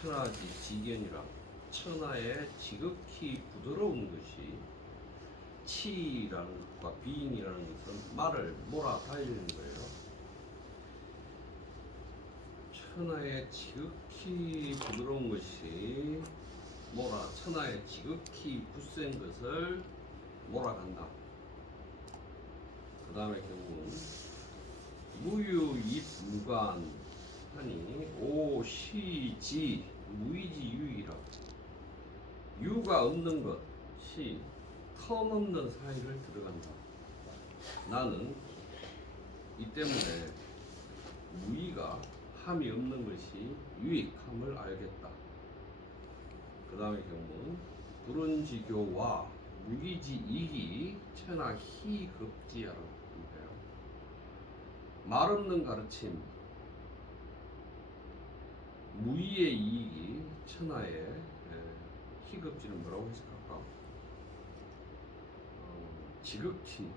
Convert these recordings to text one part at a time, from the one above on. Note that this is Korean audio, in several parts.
천하지 지견이라 천하의 지극히 부드러운 것이 치라는 것과 비인이라는 것은 말을 몰아달리는 거예요. 천하의 지극히 부드러운 것이 천하의 지극히 굳센 것을 몰아간다. 그 다음에 경우는 무유입무관 하니 오시지 무이지유이라 유가 없는 것이 텀없는 사이를 들어간다. 나는 이 때문에 무의가 함이 없는 것이 유익함을 알겠다. 그 다음에 경우는 불은지교와 무기지이기 천하 희급지야라고 합니다. 말 없는 가르침, 무의의 이익이 천하의 희급지는 뭐라고 해석할까? 지극히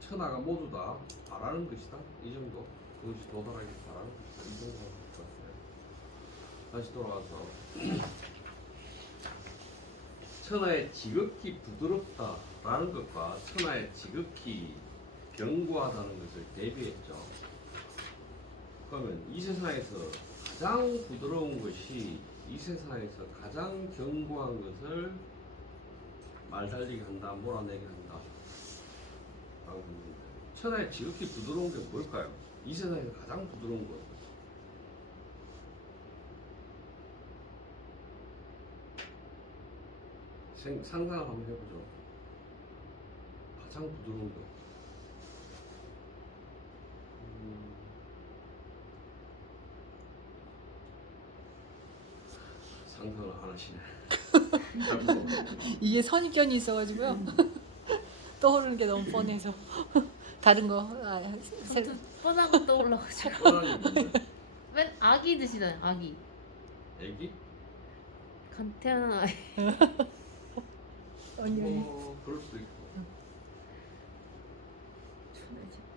천하가 모두 다 바라는 것이다. 이 정도. 그것이 도달하기 바라는 것이다. 이 정도 같았어요. 다시 돌아와서 천하의 지극히 부드럽다라는 것과 천하의 지극히 견고하다는 것을 대비했죠. 그러면 이 세상에서 가장 부드러운 것이 이 세상에서 가장 견고한 것을 말달리게 한다, 몰아내게 한다. 천하의 지극히 부드러운 게 뭘까요? 이 세상에서 가장 부드러운 것. 상상을 한번 해보죠. 가장 부드러운 것. 상상을 안 하시네. 이게 선입견이 있어가지고요. 떠오르는 게 너무 뻔해서 다른 거 저도 뻔한 거 떠올라가지고. 뻔하니 뭔데? 맨 아기 드시나요? 아기. 애기? 간태한 아이. 언니 그럴 수도 있고.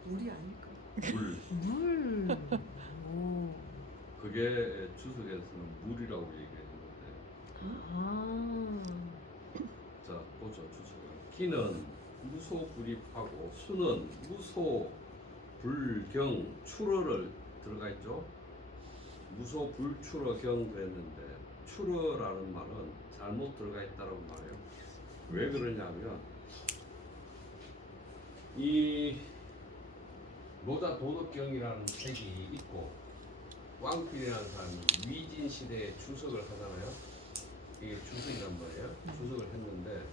물이 아닐까? 물. 물. 오. 그게 주석에서는 물이라고 얘기했는데. 아. 자, 보죠. 주석은. 기는 무소불입하고 수는 무소불경 출어를 들어가 있죠. 무소불출어경 그랬는데 출어라는 말은 잘못 들어가 있다라고 말해요. 왜 그러냐면 이 노자 도덕경이라는 책이 있고 왕필이라는 사람이 위진 시대에 주석을 하잖아요. 이게 주석이란 말이에요. 주석을 했는데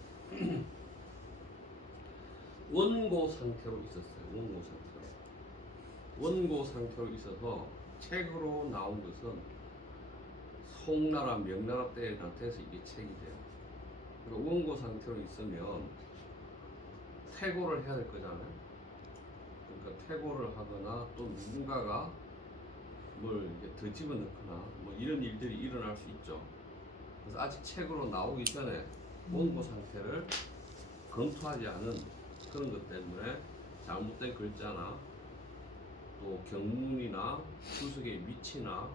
원고 상태로 있었어요. 원고 상태로 있어서 책으로 나온 것은 송나라, 명나라 때에 나타나서 이게 책이 돼요. 그리고 원고 상태로 있으면 퇴고를 해야 될 거잖아요. 그러니까 퇴고를 하거나 또 누군가가 뭘 이렇게 더 집어넣거나 뭐 이런 일들이 일어날 수 있죠. 그래서 아직 책으로 나오기 전에 원고 상태를 검토하지 않은 그런 것 때문에 잘못된 글자나 또 경문이나 주석의 위치나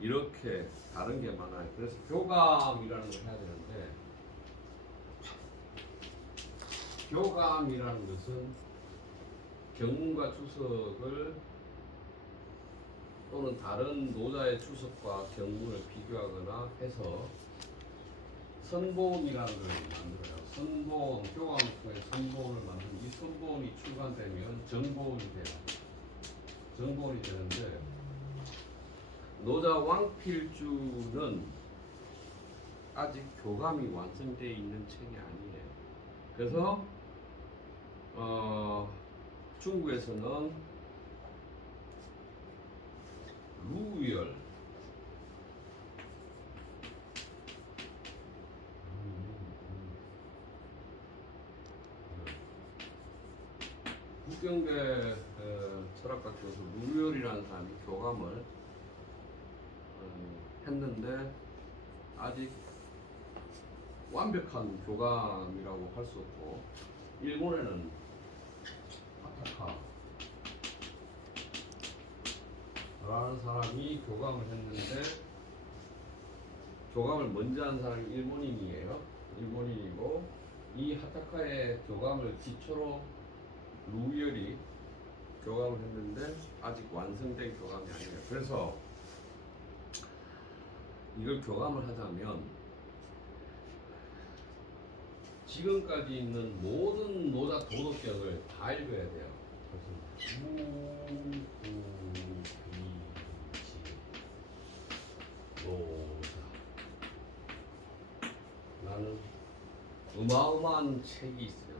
이렇게 다른 게 많아요. 그래서 교감이라는 걸 해야 되는데 교감이라는 것은 경문과 주석을 또는 다른 노자의 주석과 경문을 비교하거나 해서 선본이라는 걸 만들어요. 선본, 교감을 통해 선본을 만들면 이 선본이 출간되면 정본이 돼요. 정본이 되는데 노자 왕필주는 아직 교감이 완성되어 있는 책이 아니에요. 그래서 중국에서는 루열 국경대 철학과 교수 루열이라는 사람이 교감을 했는데 아직 완벽한 교감이라고 할 수 없고 일본에는 아타카 라는 사람이 교감을 했는데 교감을 먼저 한 사람이 일본인이에요. 일본인이고 이 하타카의 교감을 기초로 루이얼이 교감을 했는데 아직 완성된 교감이 아니에요. 그래서 이걸 교감을 하자면 지금까지 있는 모든 노자 도덕경을 다 읽어야 돼요. 그래서 무구비지 노자 라는 어마어마한 책이 있어요.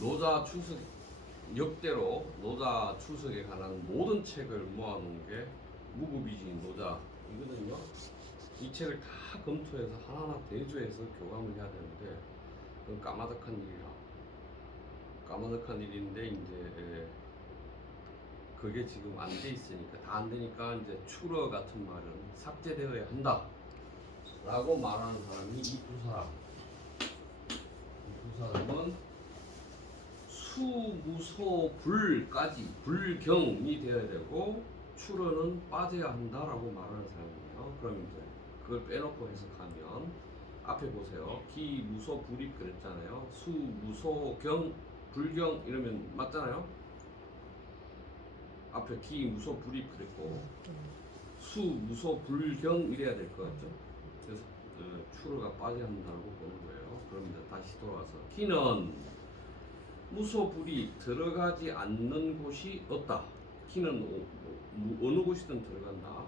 노자 추석 역대로 노자 추석에 관한 모든 책을 모아놓은 게 무구비진 노자이거든요. 이 책을 다 검토해서 하나하나 대조해서 교감을 해야 되는데 그건 까마득한 일이라 까마득한 일인데 이제 그게 지금 안 돼 있으니까 다 안 되니까 이제 추러 같은 말은 삭제되어야 한다 라고 말하는 사람이 이 두 사람. 이 두 사람은 수무소불까지 불경이 되어야 되고 추러는 빠져야 한다라고 말하는 사람이에요. 그럼 이제 그걸 빼놓고 해석하면 앞에 보세요. 기무소불입 그랬잖아요. 수무소경 불경 이러면 맞잖아요. 앞에 기무소불입 그랬고 수무소불경 이래야 될 것 같죠. 그래서 추러가 빠져야 한다고 보는 거예요. 그럼 이제 다시 돌아와서 기는 무소불이 들어가지 않는 곳이 없다. 기는 어느 곳이든 들어간다.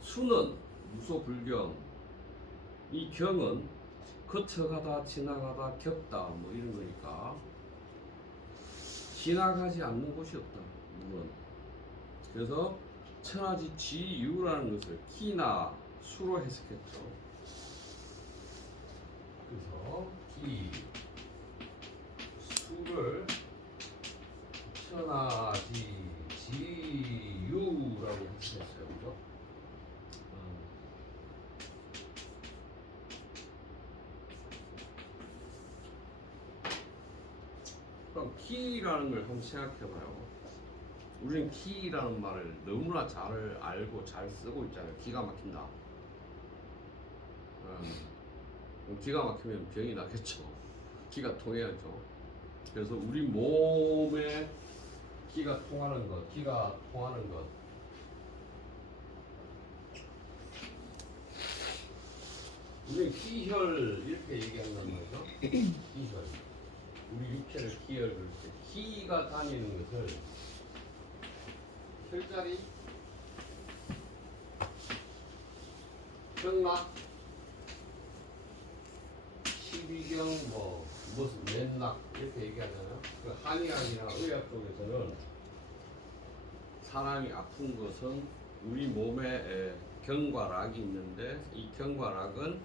수는 무소불경. 이 경은 거쳐가다 지나가다 겪다 뭐 이런 거니까 지나가지 않는 곳이 없다. 물은. 그래서 천하지 지유라는 것을 기나 수로 해석했죠. 그래서 기 수를 천하지 지유라고 해석했어요. 그죠? 그럼 키라는 걸 한번 생각해봐요. 우리는 키라는 말을 너무나 잘 알고 잘 쓰고 있잖아요. 기가 막힌다. 기가 막히면 병이 나겠죠. 기가 통해야죠. 그래서 우리 몸에 기가 통하는 것, 기가 통하는 것. 우리는 기혈 이렇게 얘기한단 말이죠. 기혈. 우리 육체를 기혈 그럴 때 기가 다니는 것을 혈자리, 경락, 십이경 무슨 맨락 이렇게 얘기하잖아요. 그 한의학이나 의학 쪽에서는 사람이 아픈 것은 우리 몸에 경과 락이 있는데 이 경과 락은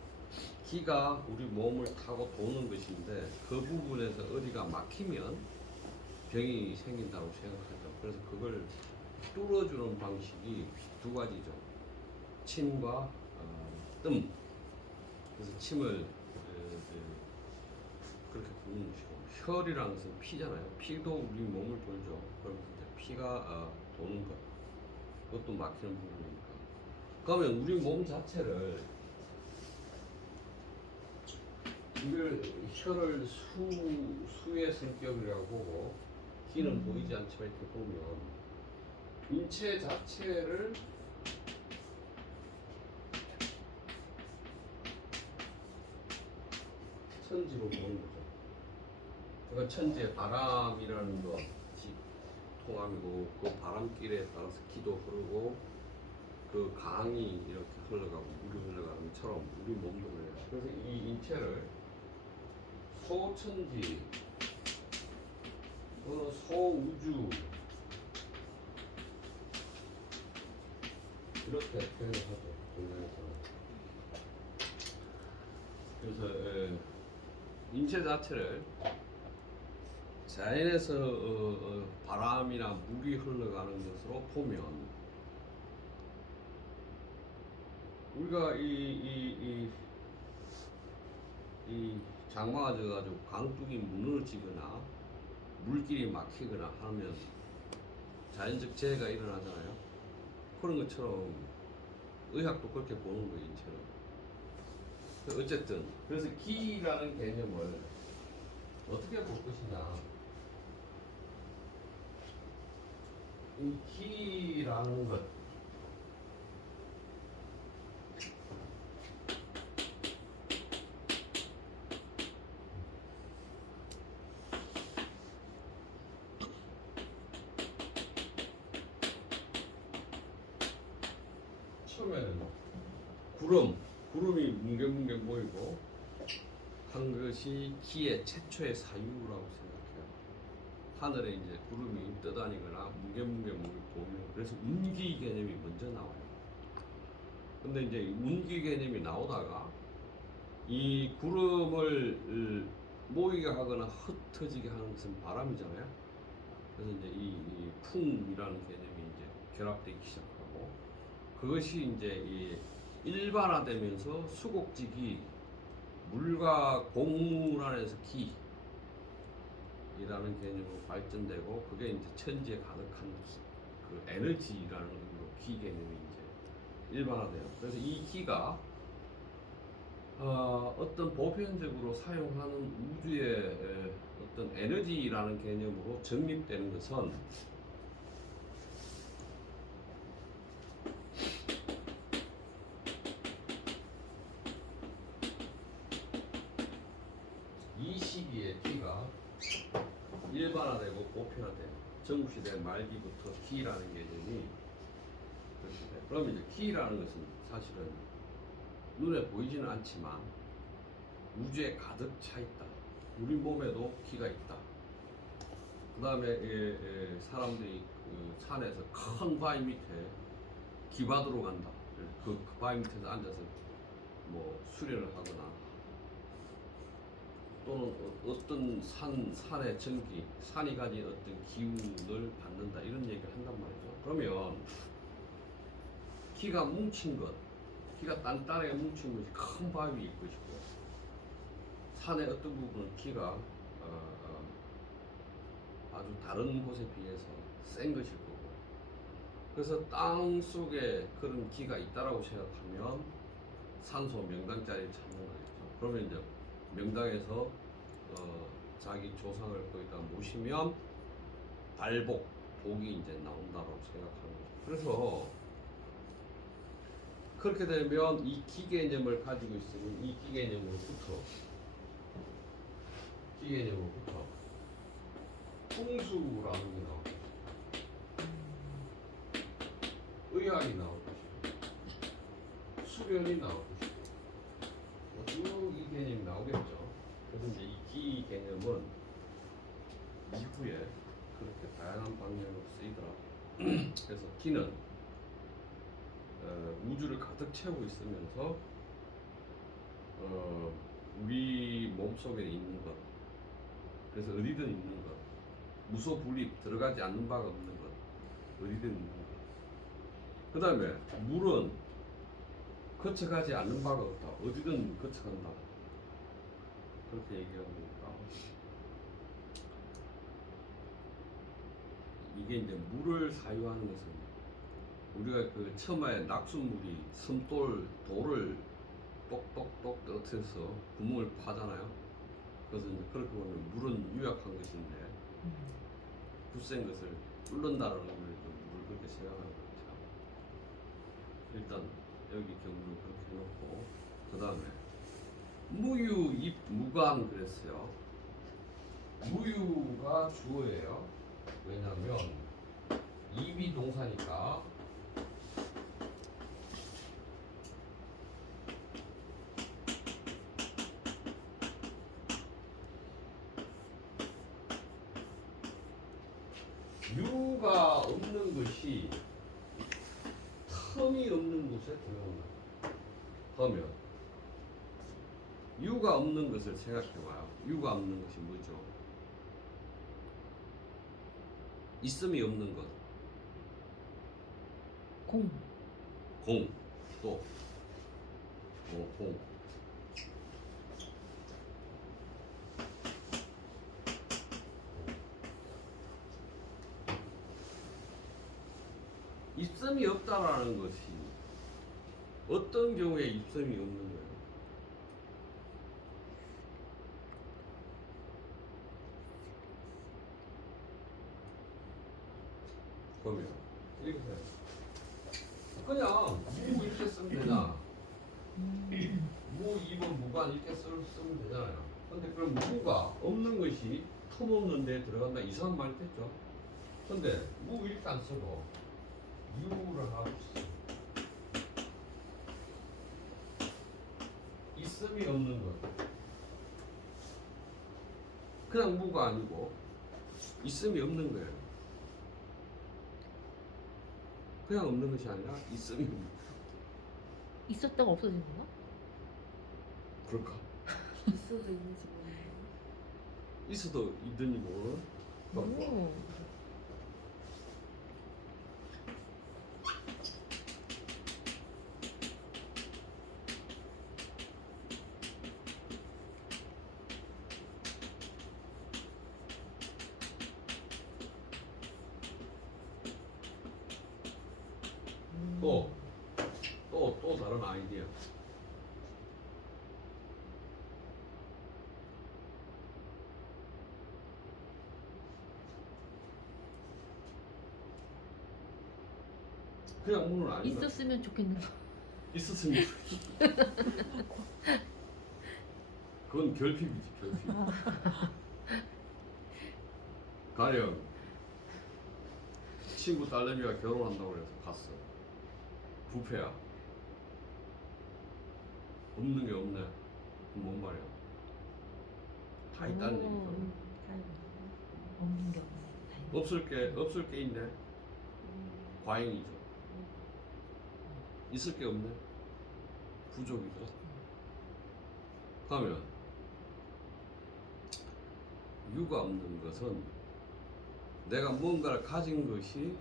기가 우리 몸을 타고 도는 것인데 그 부분에서 어디가 막히면 병이 생긴다고 생각하죠. 그래서 그걸 뚫어주는 방식이 두 가지죠. 침과 뜸. 그래서 침을 그렇게 부는 것이고 혈이라는 것은 피잖아요. 피도 우리 몸을 돌죠. 그러면서 이제 피가 도는 것. 그것도 막히는 부분이니까. 그러면 우리 몸 자체를 이걸 혈을 수의 성격이라고 보고 기는 보이지 않지만 이렇게 보면 인체 자체를 천지로 보는 거죠. 그러니까 천지의 바람이라는 것이 통함이고 그 바람길에 따라서 기도 흐르고 그 강이 이렇게 흘러가고 물이 흘러가는 것처럼 우리 몸도 그래요. 그래서 이 인체를 소천지 또는 소우주 이렇게 표현을 하죠. 그래서 인체 자체를 자연에서 바람이나 물이 흘러가는 것으로 보면 우리가 이 장마가 져가지고 강둑이 무너지거나 물길이 막히거나 하면 자연적 재해가 일어나잖아요. 그런 것처럼 의학도 그렇게 보는 거예요, 인체는. 어쨌든 그래서 기라는 개념을 어떻게 볼 것이냐. 이 기라는 것, 처음에는 구름이 뭉게뭉게 모이고 한 것이 기의 최초의 사유라고 생각해요. 하늘에 이제 구름이 떠다니거나 뭉게뭉게 보면 그래서 운기 개념이 먼저 나와요. 근데 이제 운기 개념이 나오다가 이 구름을 모이게 하거나 흩어지게 하는 것은 바람이잖아요. 그래서 이제 이 풍이라는 개념이 이제 결합되기 시작하고 그것이 이제 이 일반화되면서 수곡지기 물과 공물 안에서 기이라는 개념으로 발전되고 그게 이제 천지에 가득한 그 에너지라는 의미로 기 개념이 이제 일반화돼요. 그래서 이 기가 어떤 보편적으로 사용하는 우주의 어떤 에너지라는 개념으로 정립되는 것은 이 시기에 기가 일반화되고 보편화돼요. 전국시대 말기부터 기라는 개념이 그렇게 돼요. 그럼 이제 기라는 것은 사실은 눈에 보이지는 않지만 우주에 가득 차 있다. 우리 몸에도 기가 있다. 그 다음에 사람들이 그 산에서 큰 바위 밑에 기바도로 간다. 그 바위 밑에서 앉아서 뭐 수련을 하거나 또는 어떤 산의 전기, 산이 가진 어떤 기운을 받는다. 이런 얘기를 한단 말이죠. 그러면 기가 뭉친 것, 기가 단단하게 뭉친 것이 큰 바위일 것이고 산의 어떤 부분은 기가 아주 다른 곳에 비해서 센 것일 거고 그래서 땅 속에 그런 기가 있다라고 생각하면 산소 명당자리를 찾는 거겠죠. 그러면 이제 명당에서 자기 조상을 거기다 모시면 복이 이제 나온다라고 생각하는 거죠. 그래서 그렇게 되면 이 기 개념을 가지고 있으면 이 기 개념으로부터 풍수라는 게 나올 것이고 의학이 나올 것이고 수련이 나올 것이고 쭉 이 개념이 나오겠죠. 그래서 이제 이 기 개념은 이후에 그렇게 다양한 방면으로 쓰이더라고요. 그래서 기는 우주를 가득 채우고 있으면서 우리 몸속에 있는 것, 그래서 어디든 있는 것, 무소불입 들어가지 않는 바가 없는 것, 어디든 있는 것. 그 다음에 물은 거쳐가지 않는 바가 없다. 어디든 거쳐간다. 그렇게 얘기합니다. 이게 이제 물을 사유하는 것은 우리가 그 처음에 낙수물이 돌을 똑똑똑 떠서 구멍을 파잖아요. 그래서 이제 그렇게 보면 물은 유약한 것인데 굳센 것을 뚫는다라는 의미로 물을 그렇게 생각하는 거죠. 일단 여기 경우는 그렇게 해놓고 그 다음에 무유, 입, 무관 그랬어요. 무유가 주어예요. 왜냐하면 입이 동사니까 유가 없는 것이 텀이 없는 곳에 들어온다. 그러면 유가 없는 것을 생각해봐요. 유가 없는 것이 뭐죠? 있음이 없는 것. 공. 공. 또 공. 있음 입성이 없다라는 것이 어떤 경우에 입성이 없는 거예요? 보면 이렇게 해요. 그냥 무 이렇게 쓰면 되잖아. 무 2번 무관 이렇게 쓰면 되잖아요. 근데 그럼 무가 없는 것이 텀없는 데 들어간다 이상한 말이 됐죠. 근데 무 이렇게 안 쓰고 유를 하고 있어. 있음이 없는 것. 그냥 무가 아니고 있음이 없는 거예요. 그냥 없는 것이 아니라 있음이 없는 거예요. 있었다가 없어진 건가? 그럴까? 있어도 있는지 모르겠네. 있어도 있든지 모르는 그런 거. 오. 또 다른 아이디어. 그냥 문은 아니다. 있었으면 좋겠는 거. 있었으면 그건 결핍이지 결핍. 가령 친구 딸내미가 결혼한다고 해서 갔어. 부패야. 없는 게 없네. 그럼 뭔 말이야? 다 있다는 얘기죠. 없는 게 없네. 다행이다. 없을 게 있네. 과잉이죠. 있을 게 없네. 부족이죠. 그러면 유가 없는 것은 내가 무언가를 가진 것이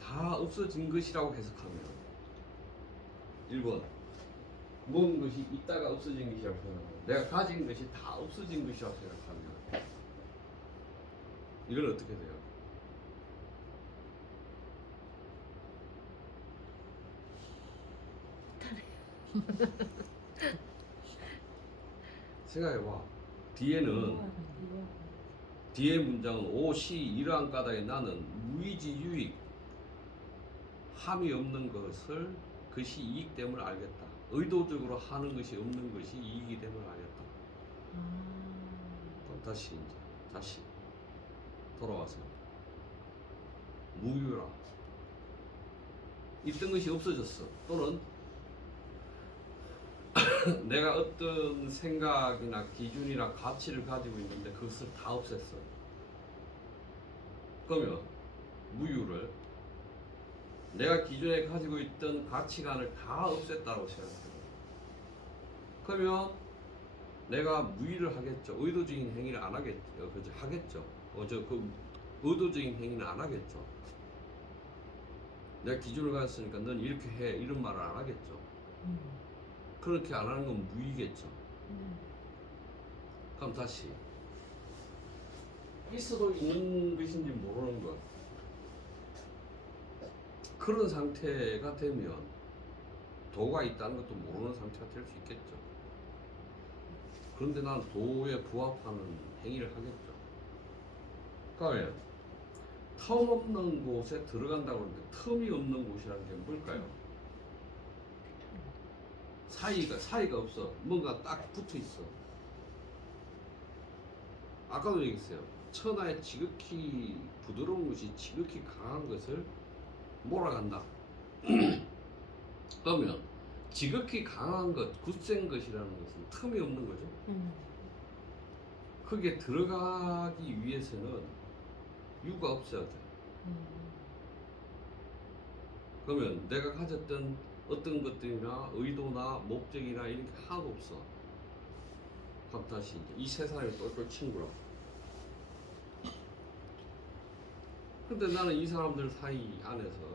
다 없어진 것이라고 해석하면 1번 무언 것이 있다가 없어진 것이라고 생각하면 내가 가진 것이 다 없어진 것이라고 생각하면 이건 어떻게 돼요? 생각해봐. 뒤에 문장은 오시 이러한 까닭에 나는 무의지 유익 함이 없는 것을 그것이 이익 됨을 알겠다. 의도적으로 하는 것이 없는 것이 이익이 됨을 알겠다. 그럼 다시 돌아와서 무유라. 있던 것이 없어졌어. 또는 내가 어떤 생각이나 기준이나 가치를 가지고 있는데 그것을 다 없앴어. 그러면 무유를 내가 기존에 가지고 있던 가치관을 다 없앴다고 생각해요. 그러면 내가 무의를 하겠죠. 의도적인 행위를 안 하겠죠. 그죠? 하겠죠. 의도적인 행위는 안 하겠죠. 내가 기준을 가졌으니까 넌 이렇게 해 이런 말을 안 하겠죠. 그렇게 안 하는 건 무의겠죠. 그럼 다시 있어도 있는 것인지 모르는 것. 그런 상태가 되면 도가 있다는 것도 모르는 상태가 될 수 있겠죠. 그런데 난 도에 부합하는 행위를 하겠죠. 그러면 텀 없는 곳에 들어간다고 하는데 텀이 없는 곳이라는 게 뭘까요? 사이가 없어. 뭔가 딱 붙어 있어. 아까도 얘기했어요. 천하에 지극히 부드러운 것이 지극히 강한 것을 몰아간다. 그러면 지극히 강한 것, 굳센 것이라는 것은 틈이 없는 거죠. 거기에 들어가기 위해서는 유가 없어야 돼. 그러면 내가 가졌던 어떤 것들이나 의도나 목적이나 이런 게 하나도 없어. 그럼 다시 이 세상에 똘똘 친구라. 근데 나는 이 사람들 사이 안에서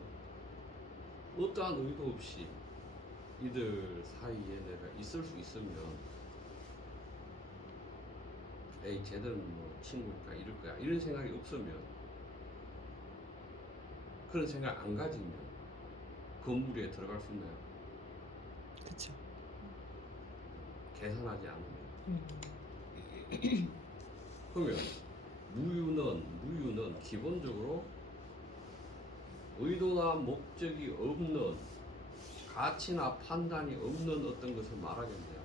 어떠한 의도 없이 이들 사이에 내가 있을 수 있으면 에이 쟤들은 뭐 친구니까 이럴 거야 이런 생각이 없으면 그런 생각 안 가지면 건물에 들어갈 수 있나요? 그렇죠. 계산하지 않으면. 음. 그러면 무유는 기본적으로 의도나 목적이 없는, 가치나 판단이 없는 어떤 것을 말하겠네요.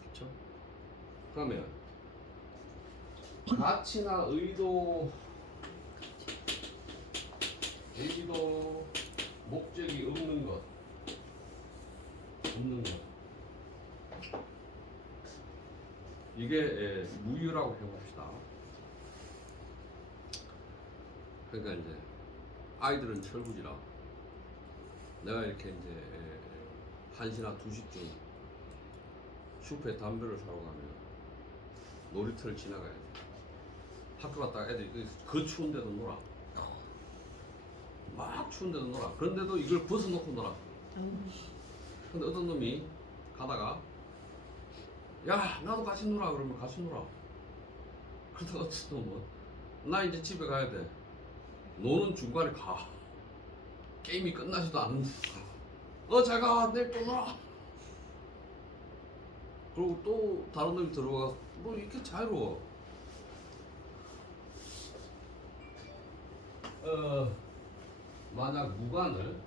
그렇죠? 그러면 가치나 의도, 목적이 없는 것. 이게 무유라고 해봅시다. 그러니까 이제 아이들은 철부지라. 내가 이렇게 이제 1시나 2시쯤 슈퍼에 담배를 사러 가면 놀이터를 지나가야지. 학교 갔다가 애들이 그 추운데도 놀아. 막 추운데도 놀아. 그런데도 이걸 벗어놓고 놀아. 근데 어떤 놈이 가다가 야 나도 같이 놀아 그러면 같이 놀아. 그러다가 어떤 놈은 나 이제 집에 가야 돼. 노는 중간에 가. 게임이 끝나지도 않는데 잘 가. 내일 또 놀아. 그리고 또 다른 놈이 들어가서 뭐 이렇게 자유로워. 만약 무관을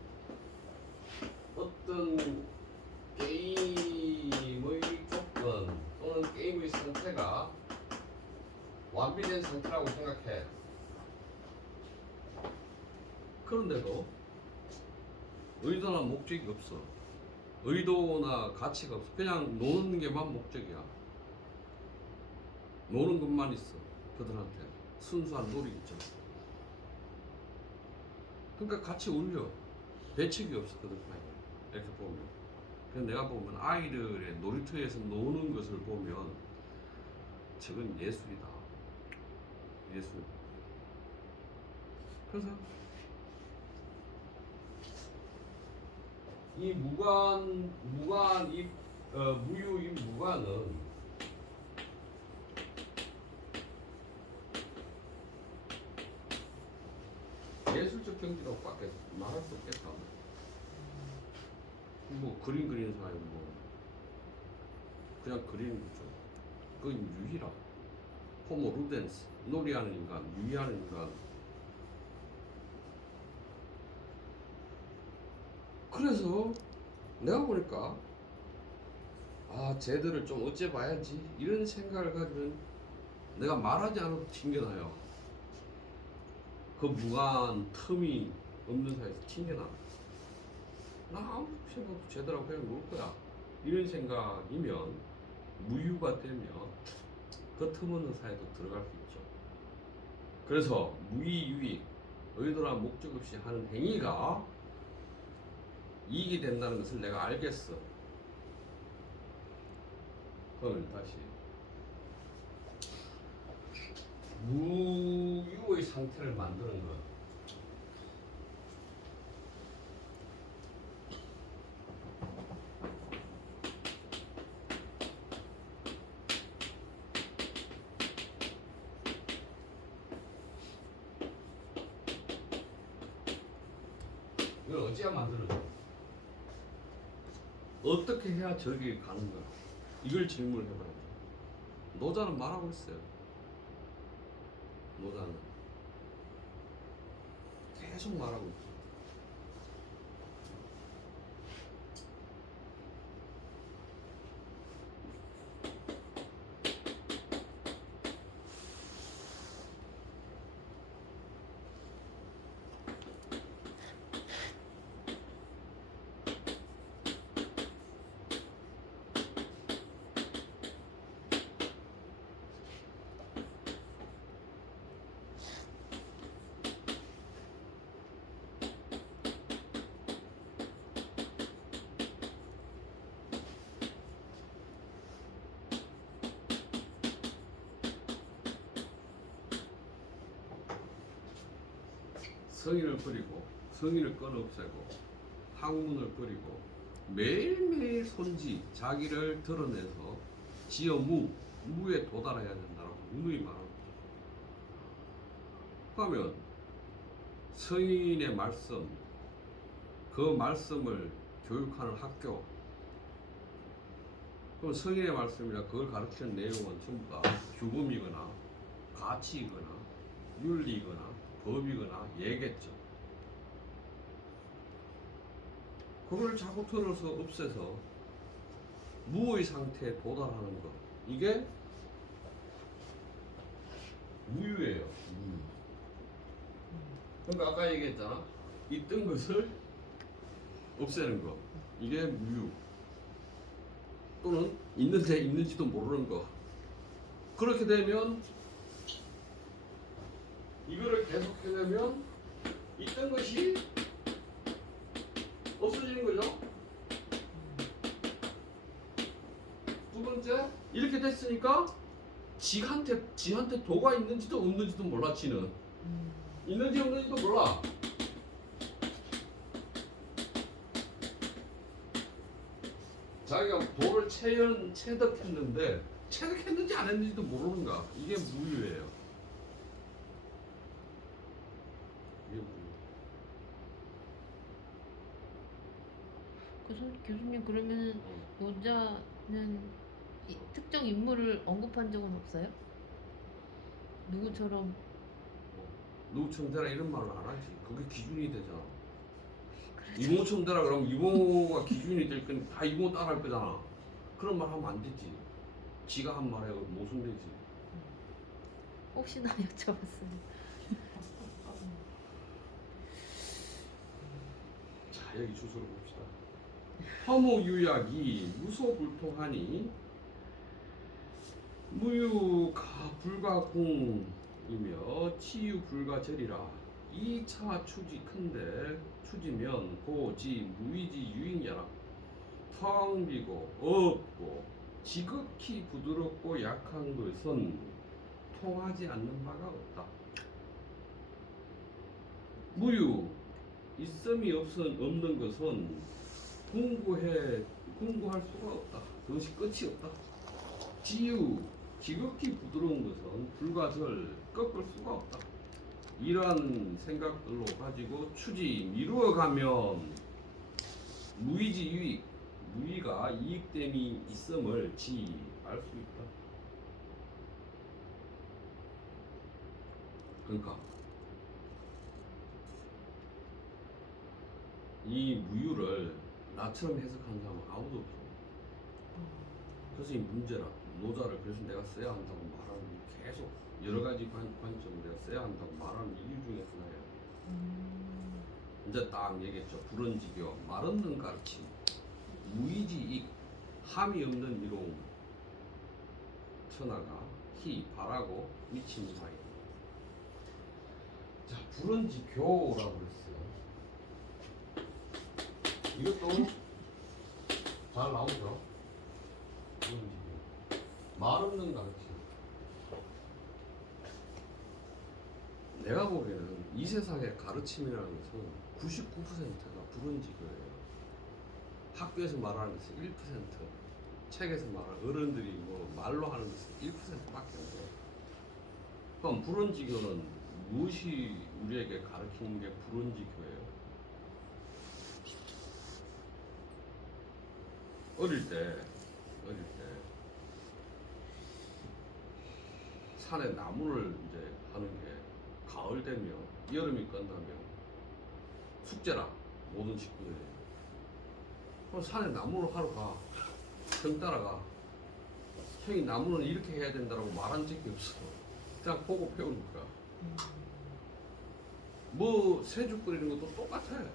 어떤 게임의 조건 또는 게임의 상태가 완비된 상태라고 생각해. 그런데도 의도나 목적이 없어. 의도나 가치가 없어. 그냥 노는 게만 목적이야. 노는 것만 있어. 그들한테 순수한 놀이겠죠. 그러니까 같이 울려. 배척이 없어 그들 사이에. 이렇게 보면. 그래서 내가 보면 아이들의 놀이터에서 노는 것을 보면 저건 예술이다. 예술. 그래서 이 무유 이 무관은 예술적 경지라고밖에 말할 수 없겠다. 뭐 그림 그리는 사람이 뭐 그냥 그리는 거죠. 그건 유희라. 호모 루덴스. 놀이하는 인간, 유희하는 인간. 그래서 내가 보니까 쟤들을 좀 어째 봐야지 이런 생각을 가지면 내가 말하지 않아도 튕겨나요. 그 무한 틈이 없는 사이에서 튕겨나. 나 아무 생각 없이 쟤들하고 그냥 놀 거야. 이런 생각이면 무유가 되면 그 틈 없는 사이에도 들어갈 수 있죠. 그래서 무의유익, 의도나 목적 없이 하는 행위가 이익이 된다는 것을 내가 알겠어. 그러면 다시 무유의 상태를 만드는 것. 이걸 어찌야 만드는가? 어떻게 해야 저기 가는가? 이걸 질문을 해봐야죠. 노자는 말하고 있어요. 노자는 계속 말하고 있죠. 성인을 버리고 성인을 끊어 없애고 학문을 버리고 매일매일 손지 자기를 드러내서 지어 무에 도달해야 된다고 누누이 말하고 있죠. 그러면 성인의 말씀, 그 말씀을 교육하는 학교. 그럼 성인의 말씀이나 그걸 가르치는 내용은 전부 다 규범이거나 가치이거나 윤리이거나 법이거나 예겠죠. 그걸 자꾸 틀어서 없애서 무의 상태에 도달하는 것, 이게 무유예요. 그러니까 아까 얘기했잖아. 있던 것을 없애는 거, 이게 무유. 또는 있는데 있는지도 모르는 거. 그렇게 되면 이거를 계속해 되면 있던 것이 없어지는 거죠. 두 번째, 이렇게 됐으니까 지한테 도가 있는지도 없는지도 몰라. 지는 있는지 없는지도 몰라. 자기가 도를 체득했는데 체득했는지 안 했는지도 모르는가. 이게 무유예요. 이게 무유. 교수님 그러면 노자는 특정 인물을 언급한 적은 없어요? 누구처럼? 누구처럼 되라 이런 말을 안 하지. 그게 기준이 되잖아. 이모처럼 되라 그러면 이모가 기준이 될 거니 다 이모 따라할 거잖아. 그런 말 하면 안 되지. 지가 한 말에 모순 되지. 혹시나 여쭤봤어요. 자, 여기 주소를 봅시다. 허무유약이 무소불통하니 무유가 불가공이며 치유불가절이라. 2차 추지 큰데 추지면 고지 무의지 유인야라. 텅 비고 없고 지극히 부드럽고 약한 것은 통하지 않는 바가 없다. 무유 있음이 없는 것은 궁구할 수가 없다. 그것이 끝이 없다. 지유 지극히 부드러운 것은 불가절 꺾을 수가 없다. 이러한 생각들로 가지고 추지 미루어가면 무의지 유익, 무의가 이익됨이 있음을 알 수 있다. 그러니까 이 무유를 나처럼 해석하는 사람은 아무도 없어. 그래서 이 문제라. 노자를 그래서 내가 써야 한다고 말하는 게 계속 여러 가지 관점을 내가 써야 한다고 말하는 이유 중에 하나예요. 이제 딱 얘기했죠. 불언지교, 말 없는 가르침, 무의지익, 함이 없는 이롱, 천하가 희 바라고 미친 사이. 자, 불언지교라고 했어요. 이것도 잘 나오죠. 불언지교, 말 없는 가르침. 내가 보기에는 이 세상의 가르침이라는 것은 99%가 불언지교예요. 학교에서 말하는 것은 1%, 책에서 말하는 어른들이 뭐 말로 하는 것은 1%밖에 안 돼요. 그럼 불언지교는 무엇이 우리에게 가르치는 게 불언지교예요? 어릴 때 산에 나무를 이제 하는 게 가을 되면, 여름이 끝나면 숙제라, 모든 식구들이. 그럼 산에 나무를 하러 가. 형 따라가. 형이 나무는 이렇게 해야 된다라고 말한 적이 없어. 그냥 보고 배우는 거야. 뭐 새죽 끓이는 것도 똑같아.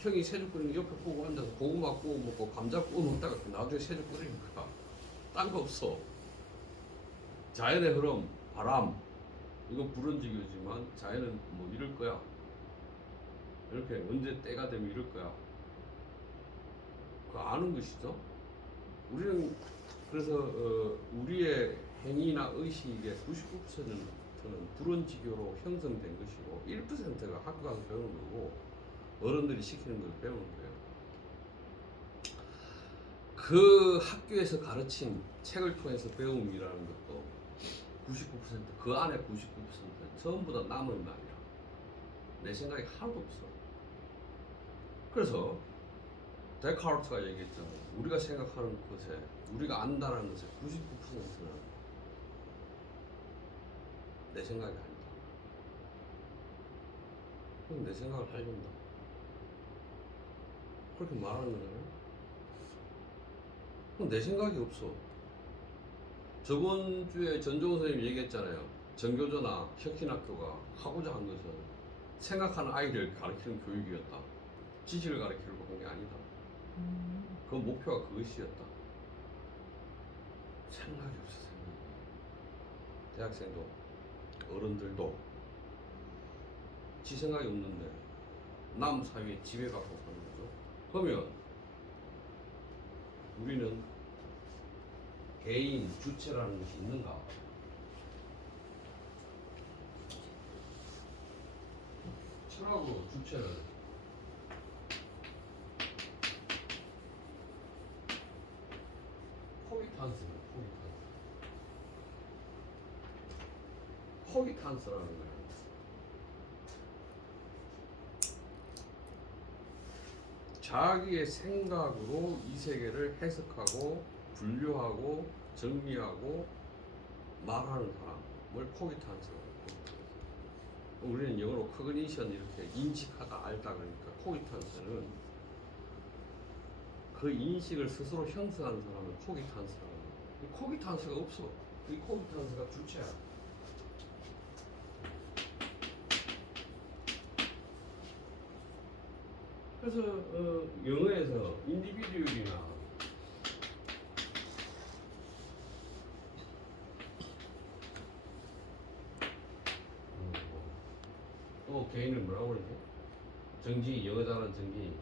형이 새죽 끓이는 거 옆에 보고 앉아서 고구마 구워 먹고 감자 구워 먹다가 나중에 새죽 끓이는 거야. 딴 거 없어. 자연의 흐름, 바람, 이거 불언지교지만 자연은 뭐 이럴 거야. 이렇게 언제 때가 되면 이럴 거야. 그거 아는 것이죠. 우리는 그래서 우리의 행위나 의식의 99%는 불언지교로 형성된 것이고 1%가 학교 가서 배우는 거고 어른들이 시키는 걸 배우는 거예요. 그 학교에서 가르친 책을 통해서 배움이라는 것도 99%, 그 안에 99%는 전부 다 남의 말이야. 내 생각이 하나도 없어. 그래서 데카르트가 얘기했잖아요. 우리가 생각하는 것에, 우리가 안다는 것의 99%는 내 생각이 아니다. 그럼 내 생각을 하려다. 그렇게 말하는 거잖아요. 그럼 내 생각이 없어. 저번 주에 전종호 선생님이 얘기했잖아요. 전교조나 혁신학교가 하고자 한 것은 생각하는 아이를 가르치는 교육이었다. 지식을 가르치려고 한 게 아니다. 그 목표가 그것이었다. 생각이 없어, 생각이. 대학생도 어른들도 지 생각이 없는데 남 사회에 지배받고 사는 거죠. 그러면 우리는 개인 주체라는 것이 있는가? 철학으로 주체를 포기탄스는 포기탄스라는 거예요. 자기의 생각으로 이 세계를 해석하고 분류하고 정리하고 말하는 사람을 포기탄스라고 합니다. 우리는 영어로 커그니션 이렇게 인식하다 알다 그러니까 포기탄스는 그 인식을 스스로 형성하는 사람을 포기탄스라고 합니다. 포기탄스가 없어. 이 포기탄스가 주체야. 그래서 영어에서 인디비듀얼이나 또 개인을 뭐라고 그러지? 정진이 영어 잘하는 정진이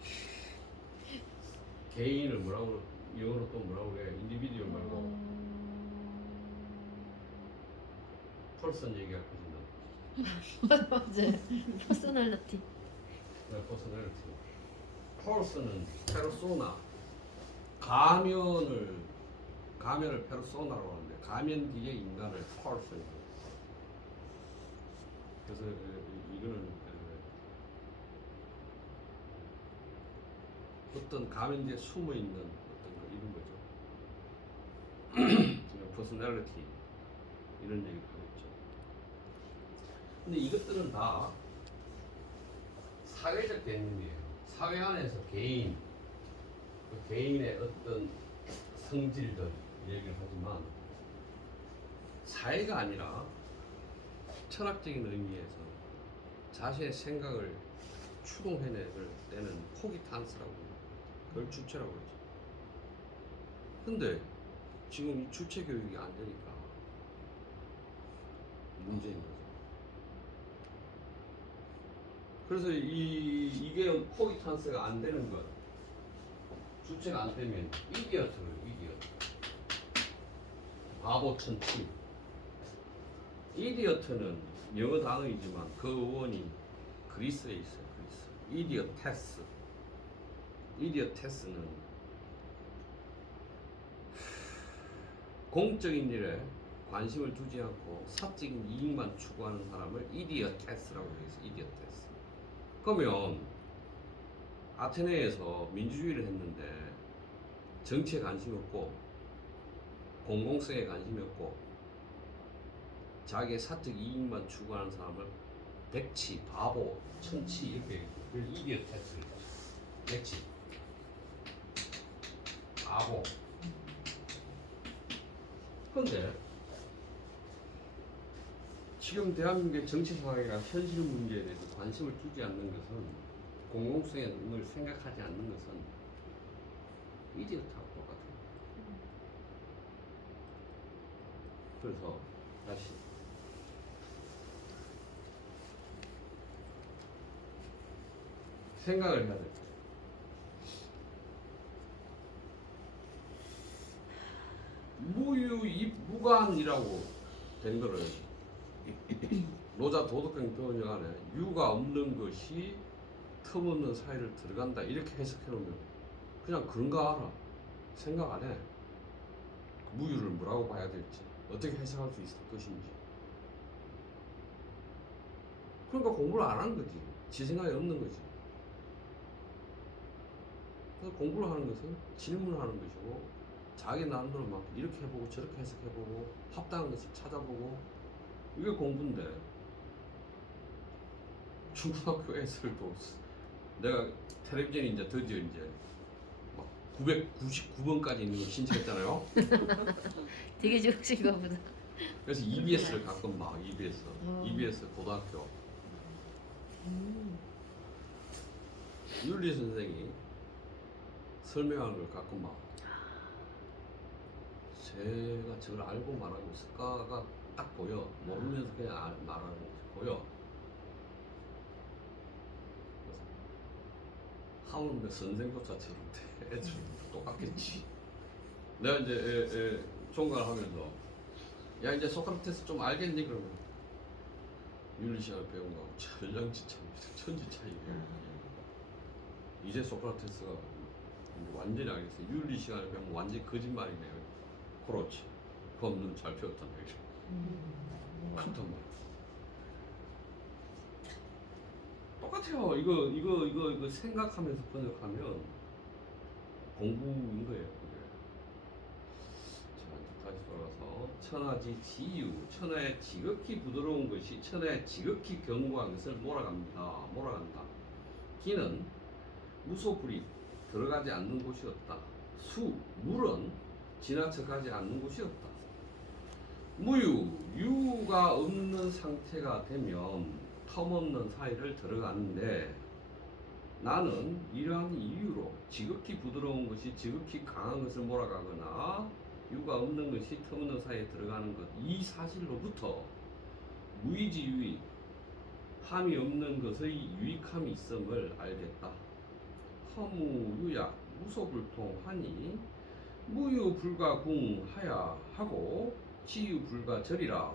개인을 뭐라고 영어로 또 뭐라고 해? 인디비듀얼 말고 펄슨 얘기할 거지 너. 맞아요. 퍼스널리티. 퍼스널리티. 펄슨은 페르소나. 가면을 페르소나라고 하는데 가면 뒤에 인간을 펄슨이라고. 그래서 이거는 어떤 가면 뒤에 숨어 있는 어떤 거 이런 거죠. 퍼스널리티 이런 얘기를 하겠죠. 근데 이것들은 다 사회적 개념이에요. 사회 안에서 개인, 그 개인의 어떤 성질들 얘기를 하지만 사회가 아니라 철학적인 의미에서 자신의 생각을 추동해내는 때는 포기탄스라고 합니다. 그걸 주체라고 그러죠. 근데 지금 이 주체 교육이 안 되니까 문제인 거죠. 그래서 이게 포기탄스가 안 되는 것, 주체가 안 되면 이디어트예요, 이디어트. 바보 천치. 이디어트는 영어 단어이지만 그 어원이 그리스에 있어요. 그리스. 이디어테스. 이디어테스는 공적인 일에 관심을 두지 않고 사적인 이익만 추구하는 사람을 이디어테스라고 해서 이디어테스. 그러면 아테네에서 민주주의를 했는데 정치에 관심이 없고 공공성에 관심이 없고 자기의 사적 이익만 추구하는 사람을 백치, 바보, 천치 이렇게 얘기해요. 그걸 이디어테스를 해요. 백치, 바보. 그런데 지금 대한민국의 정치 상황이나 현실 문제에 대해서 관심을 두지 않는 것은, 공공성을 생각하지 않는 것은 이디어트하고 똑같아요. 그래서 다시 생각을 해야 돼요. 무관이라고 된 거를 노자 도덕경 변형안에 유가 없는 것이 틈없는 사이를 들어간다 이렇게 해석해 놓으면 그냥 그런가 알아. 생각 안 해. 무유를 뭐라고 봐야 될지, 어떻게 해석할 수 있을 것인지. 그러니까 공부를 안 하는 거지. 지 생각이 없는 거지. 그래서 공부를 하는 것은 질문하는 것이고 자기 나름대로 막 이렇게 해보고 저렇게 해석해보고 합당한 것을 찾아보고 이게 공부인데 중고등학교에서도 내가 텔레비전이 이제 드디어 이제 막 999번까지 있는 걸 신청했잖아요. 되게 좋으신가 보다. 그래서 EBS를 가끔 막 EBS 어. EBS 고등학교 윤리 선생이 설명하는 걸 가끔 막 제가 저걸 알고 말하고 있을까가 딱 보여. 모르면서 그냥 말하는 것이 보여. 하물며 선생조차 저런데 애들 똑같겠지. 내가 이제 종강을 하면서 야 이제 소크라테스 좀 알겠니? 그러면 윤리 시간을 배운 거하고 천량지차입니다. 천지 차이예요. 이제 소크라테스가 완전히 알겠어요. 윤리 시간을 배우면 완전히 거짓말이네요. 그렇지. 그건 눈잘 피웠단 말이죠. 그렇단 말이야. 똑같아요. 이거 생각하면서 번역하면 공부인 거예요. 그게. 자, 다시 돌아서 천하지 지유, 천하의 지극히 부드러운 것이 천하의 지극히 견고한 것을 몰아갑니다. 몰아간다. 기는 무소불이 들어가지 않는 곳이 없다. 물은 지나쳐가지 않는 곳이 없다. 유가 없는 상태가 되면 텀없는 사이를 들어가는데 나는 이러한 이유로 지극히 부드러운 것이 지극히 강한 것을 몰아가거나 유가 없는 것이 텀없는 사이에 들어가는 것, 이 사실로부터 무의지유익, 함이 없는 것의 유익함이 있음을 알겠다. 허무유약, 무소불통하니 무유불가궁하야 하고 지유불가절이라.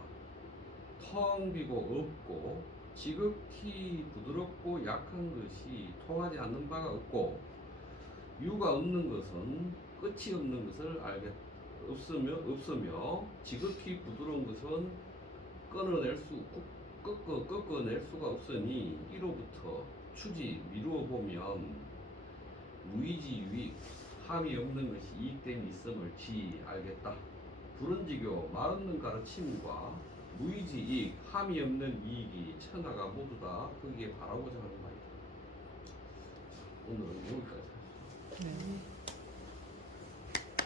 텅 비고 없고 지극히 부드럽고 약한 것이 통하지 않는 바가 없고 유가 없는 것은 끝이 없는 것을 없으며 지극히 부드러운 것은 꺾어낼 수가 없으니 이로부터 추지 미루어 보면 무의지유익 함이 없는 것이 이익됨이 있음을 알겠다. 불은지교 말없는 가르침과 무의지이익 함이 없는 이익이 천하가 모두 다 거기에 바라보자 하는 말이다. 오늘은 여기까지. 네.